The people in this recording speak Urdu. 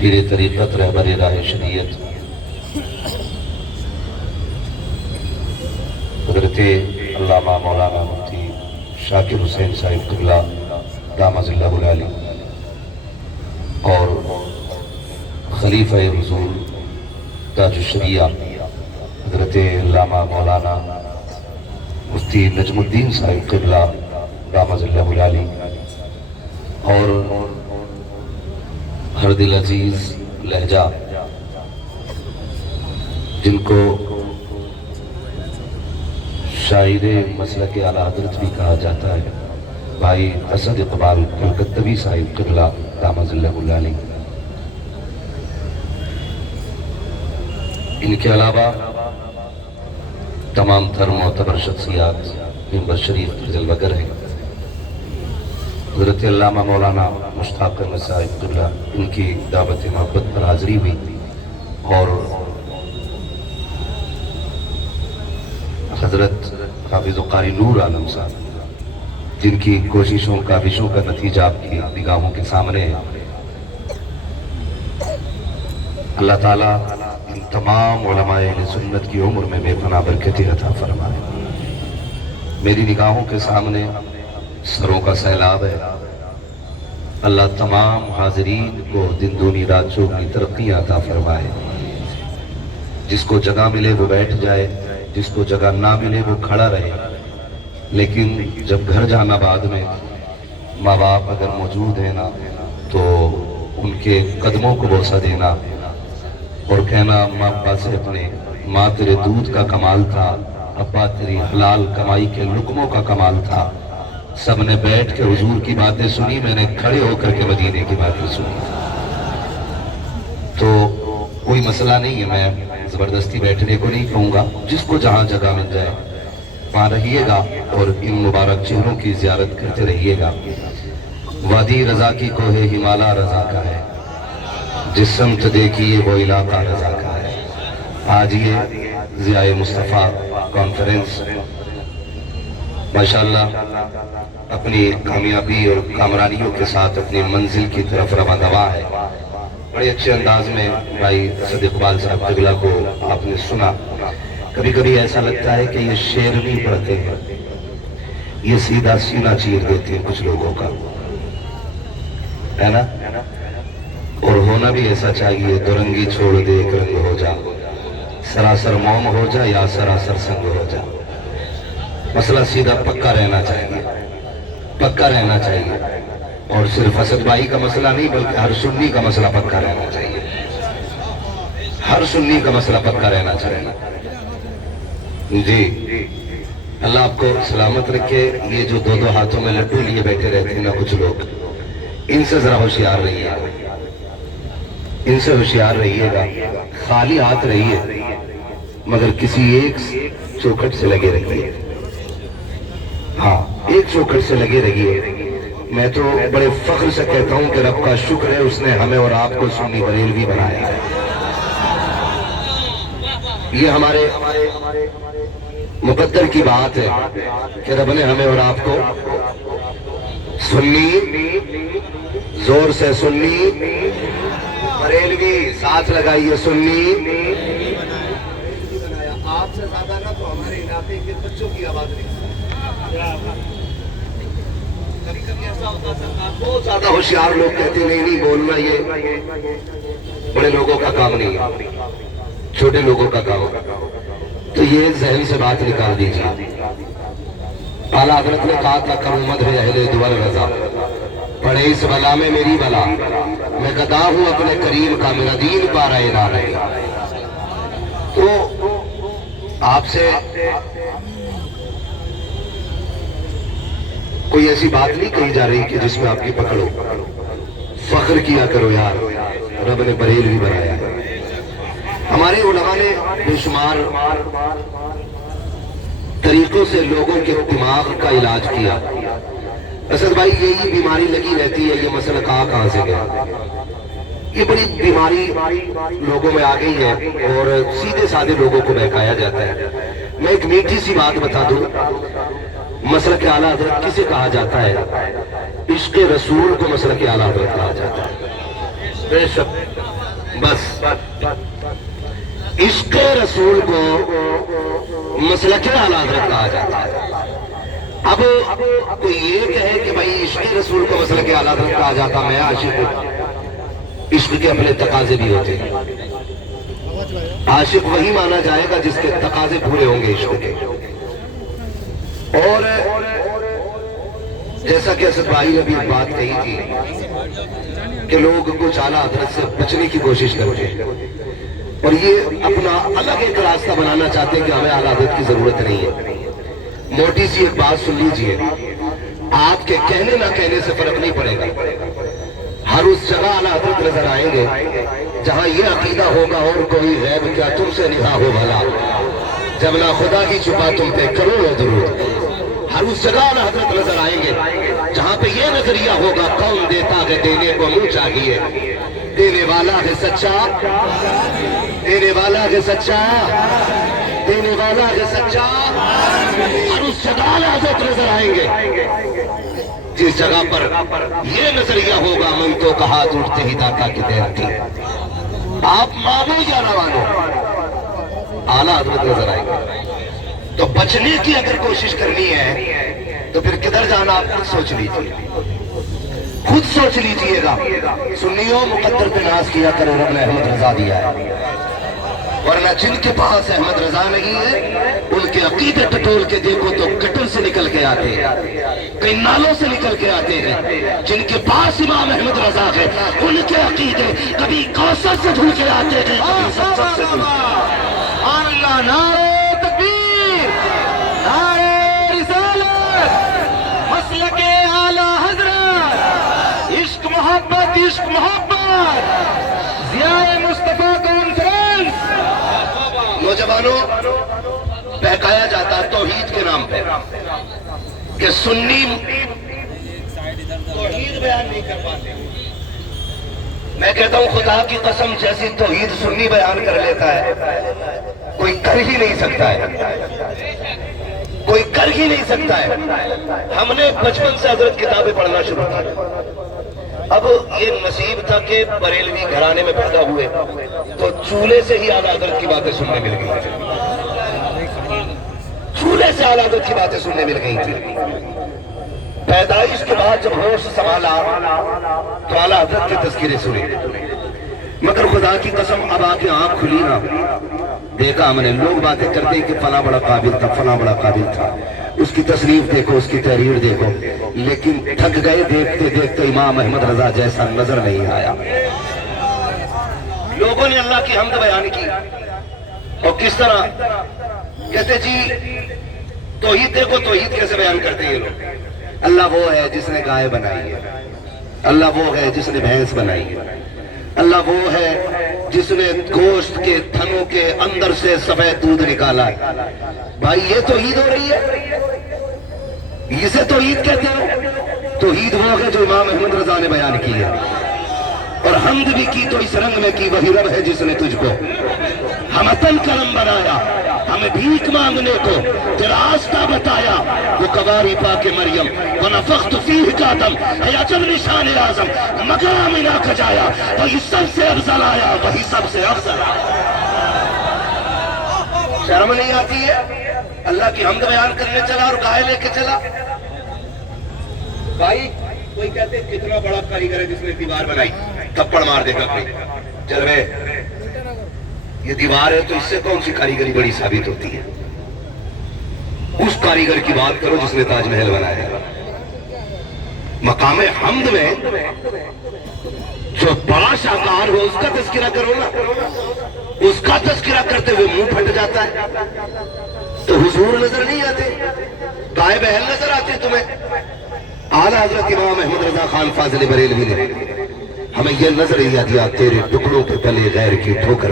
پیر طریقت رہبر راہ شریعت حضرت علامہ مولانا مفتی شاکر حسین صاحب قبلہ دامت اللہ العالی اور خلیفہ حضور تاج الشریعہ حضرت علامہ مولانا مفتی نجم الدین صاحب قبلہ دامت اللہ العالی اور ہر دل عزیز لہجہ جن کو شاعر مسلک اعلیٰ حضرت بھی کہا جاتا ہے، بھائی اسد اقبال کلکتوی صاحب قبلہ دامت اللہ العالی، ان کے علاوہ تمام تر معتبر شخصیات ممبر شریف پر جلوہ گر ہیں۔ حضرت علامہ مولانا مشتاق احمد صاحب قبلہ، ان کی دعوت محبت پر حاضری ہوئی اور حضرت حافظ و قاری نور عالم صاحب، جن کی کوششوں کاوشوں کا نتیجہ آپ کی نگاہوں کے سامنے ہے۔ اللہ تعالیٰ ان تمام علماء اہل سنت کی عمر میں بے پناہ برکتیں عطا فرمائے۔ میری نگاہوں کے سامنے سروں کا سیلاب ہے۔ اللہ تمام حاضرین کو دن دونی رات چوگنی ترقیاں عطا فرمائے۔ جس کو جگہ ملے وہ بیٹھ جائے، جس کو جگہ نہ ملے وہ کھڑا رہے، لیکن جب گھر جانا بعد میں ماں باپ اگر موجود ہیں نا تو ان کے قدموں کو بوسہ دینا اور کہنا ماں ابا سے اپنے، ماں تیرے دودھ کا کمال تھا، ابا تیری حلال کمائی کے لقموں کا کمال تھا۔ سب نے بیٹھ کے حضور کی باتیں سنی، میں نے کھڑے ہو کر کے مدینے کی باتیں سنی۔ تو کوئی مسئلہ نہیں ہے، میں زبردستی بیٹھنے کو نہیں کہوں گا، جس کو جہاں جگہ مل جائے وہاں رہیے گا اور ان مبارک چہروں کی زیارت کرتے رہیے گا۔ وادی رضا کی کوہ ہمالا رضا کا ہے، جس سمت دیکھیے وہ علاقہ رضا کا ہے۔ آج یہ ضیاء مصطفیٰ کانفرنس ماشاءاللہ اپنی کامیابی اور کامرانیوں کے ساتھ اپنی منزل کی طرف رواں دوا ہے۔ بڑے اچھے انداز میں بھائی اسد اقبال صاحب قبلہ کو آپ نے سنا۔ کبھی کبھی ایسا لگتا ہے کہ یہ شعر نہیں پڑھتے ہیں، یہ سیدھا سینہ چیر دیتے ہیں کچھ لوگوں کا، ہے نا؟ اور ہونا بھی ایسا چاہیے، دو رنگی چھوڑ دے ایک رنگ ہو جا، سراسر موم ہو جا یا سراسر سنگ ہو جا۔ مسئلہ سیدھا پکا رہنا چاہیے، پکا رہنا چاہیے، اور صرف اسد بھائی کا مسئلہ نہیں بلکہ ہر سنی کا مسئلہ پکا رہنا چاہیے، ہر سنی کا مسئلہ پکا رہنا چاہیے۔ جی اللہ آپ کو سلامت رکھے۔ یہ جو دو دو ہاتھوں میں لڈو لیے بیٹھے رہتے ہیں نا کچھ لوگ، ان سے ذرا ہوشیار رہیے گا، ان سے ہوشیار رہیے گا۔ خالی ہاتھ رہیے مگر کسی ایک چوکھٹ سے لگے رہیے، ہاں ایک چوکھٹ سے لگے رہیے۔ میں تو بڑے فخر سے کہتا ہوں کہ رب کا شکر ہے اس نے ہمیں اور آپ کو سنی بریلوی بنایا ہے۔ یہ ہمارے مقدر کی بات ہے کہ رب نے ہمیں اور آپ کو سنی، زور سے سنی بریلوی، ساتھ لگائیے سنی بنایا۔ آپ سے زیادہ نہ تو ہمارے علاقے کے بچوں کی آواز نہیں، کبھی کبھی ایسا ہوتا سرکار بہت زیادہ ہوشیار لوگ کہتے نہیں نہیں بولنا یہ بڑے لوگوں کا کام نہیں ہے، چھوٹے لوگوں کا کام ہے۔ تو یہ ذہن سے بات نکال دیجیے۔ اعلیٰ حضرت نے کہا تھا کرمد ہے اہل دول رضا، پڑھے اس بلا میں میری بلا، میں گدا ہوں اپنے کریم کا، میرا دین پا رہے نہ رہے۔ تو آپ سے کوئی ایسی بات نہیں کہی جا رہی کہ جس میں آپ کی پکڑ ہو، فخر کیا کرو یار، رب نے بریلوی بنایا ہے۔ ہمارے علماء نے بے شمار طریقوں سے لوگوں کے دماغ کا علاج کیا۔ اسد بھائی یہی بیماری لگی رہتی ہے، یہ مسئلہ کہاں سے گیا، یہ بڑی بیماری لوگوں میں آ گئی ہے اور سیدھے سادھے لوگوں کو بہکایا جاتا ہے۔ میں ایک میٹھی سی بات بتا دوں، مسلک اعلیٰ حضرت کسے کہا جاتا ہے؟ عشق رسول کو مسلک اعلیٰ حضرت کہا جاتا ہے۔ بے شک بس عشق رسول کو مسلک اعلی حضرت کہا جاتا ہے۔ اب کوئی یہ کہے کہ بھائی عشق رسول کو مسلک اعلی حضرت کہا جاتا، میں عاشق ہوں، عشق کے اپنے تقاضے بھی ہوتے ہیں۔ عاشق وہی مانا جائے گا جس کے تقاضے پورے ہوں گے عشق کے۔ اور جیسا کہ اسد بھائی نے بھی ایک بات کہی تھی کہ لوگ کچھ اعلیٰ حضرت سے بچنے کی کوشش کرتے ہیں اور یہ اپنا الگ ایک راستہ بنانا چاہتے ہیں کہ ہمیں اعلیٰ حضرت کی ضرورت نہیں ہے۔ موٹی سی ایک بات سن لیجئے، آپ کے کہنے نہ کہنے سے فرق نہیں پڑے گا۔ ہر اس جگہ اعلیٰ حضرت نظر آئیں گے جہاں یہ عقیدہ ہوگا اور کوئی غیب کیا تم سے نہا ہو بھلا، جب نہ خدا کی چھپا تم پہ کروڑوں درود۔ ہر اس جگہ اعلیٰ حضرت نظر آئیں گے جہاں پہ یہ نظریہ ہوگا کون دیتا ہے دینے کو منہ چاہیے، دینے والا ہے سچا، دینے والا ہے سچا، دینے والا ہے سچا۔ ہر اس جگہ اعلیٰ حضرت نظر آئیں گے جس جگہ پر یہ نظریہ ہوگا من تو کا ہاتھ اٹھتے ہی داتا کی دیر تھی۔ آپ مانو یا نہ مانو اعلیٰ حضرت نظر آئیں گے۔ تو بچنے کی اگر کوشش کرنی ہے تو پھر کدھر جانا آپ خود سوچ لیجیے، خود سوچ لیجیے گا۔ سنیوں مقدر پہ ناز کیا کرو رب نے احمد رضا دیا ہے، ورنہ جن کے پاس احمد رضا نہیں ہے ان کے عقیدے ٹٹول کے دیکھو تو گٹر سے نکل کے آتے ہیں، کئی نالوں سے نکل کے آتے ہیں۔ جن کے پاس امام احمد رضا ہے ان کے عقیدے کبھی کوثر سے دھل کے آتے ہیں، کبھی سب سے دھل۔ اللہ نعرہ تکبیر، نعرہ رسالت، مسلک اعلیٰ حضرت، عشق محبت، عشق محبت، ضیاء مصطفیٰ کانفرنس۔ نوجوانوں بہکایا جاتا ہے توحید کے نام پہ کہ سنی توحید بیان نہیں کر پاتے۔ میں کہتا ہوں خدا کی قسم جیسی توحید سنی بیان کر لیتا ہے کوئی کر ہی نہیں سکتا ہے، کوئی کر ہی نہیں سکتا ہے۔ ہم نے بچپن سے حضرت کتابیں پڑھنا شروع کی، اب یہ نصیب تھا کہ بریلوی گھرانے میں پیدا ہوئے تو چولہے سے ہی اعلیٰ حضرت کی باتیں سننے مل گئی، چولہے سے اعلیٰ حضرت کی باتیں سننے مل گئی تھی۔ پیدائش کے بعد جب ہوش سنبھالا تو اعلیٰ حضرت کے تذکرے سنے، مگر خدا کی قسم اب آ کے آنکھ کھلی نا، دیکھا ہم نے لوگ باتیں کرتے کہ فلاں بڑا قابل تھا، فلاں بڑا قابل تھا، اس کی تصریف دیکھو، اس کی تحریر دیکھو، لیکن تھک گئے دیکھتے دیکھتے امام احمد رضا جیسا نظر نہیں آیا۔ لوگوں نے اللہ کی حمد بیان کی اور کس طرح کہتے جی توحید دیکھو، توحید کیسے بیان کرتے ہیں یہ لوگ۔ اللہ وہ ہے جس نے گائے بنائی ہے، اللہ وہ ہے جس نے بھینس بنائی ہے، اللہ وہ ہے جس نے گوشت کے تھنوں کے اندر سے سفید دودھ نکالا ہے۔ بھائی یہ توحید ہو رہی ہے، اسے توحید کہتے ہو؟ توحید وہ ہے جو امام احمد رضا نے بیان کی ہے، اور حمد بھی کی تو اس رنگ میں کی وہی رب ہے جس نے تجھ کو ہمتن کرم بنایا، ہمیں بھیک مانگنے کو تیرا راستہ بتایا۔ وہ قواری پاک مریم ونفخت فیہ کا دم ہے عجب نشان اعظم، مقام نہ کھجایا وہی سب سے افضل آیا، وہی سب سے افضل آیا۔ شرم نہیں آتی ہے؟ اللہ کی حمد بیان کرنے چلا اور گائے لے کے چلا۔ بھائی کوئی کہتے ہیں کتنا بڑا کاریگر ہے جس نے دیوار بنائی، تھپڑ مار دے گا کوئی، چل رہے یہ دیوار ہے تو اس سے کون سی کاریگری بڑی ثابت ہوتی ہے؟ اس کاریگر کی بات کرو جس نے تاج محل بنایا ہے۔ مقام حمد میں جو بڑا شاہکار ہو اس کا تذکرہ کرو نا، اس کا تذکرہ کرتے ہوئے منہ پھٹ جاتا ہے۔ تو حضور نظر نہیں آتے، گائے بہل نظر آتے تمہیں۔ اعلیٰ حضرت امام احمد رضا خان فاضل بریلوی نے ہمیں یہ نظریہ دیا، تیرے ٹکڑوں پہ پلے غیر کی ٹھوکر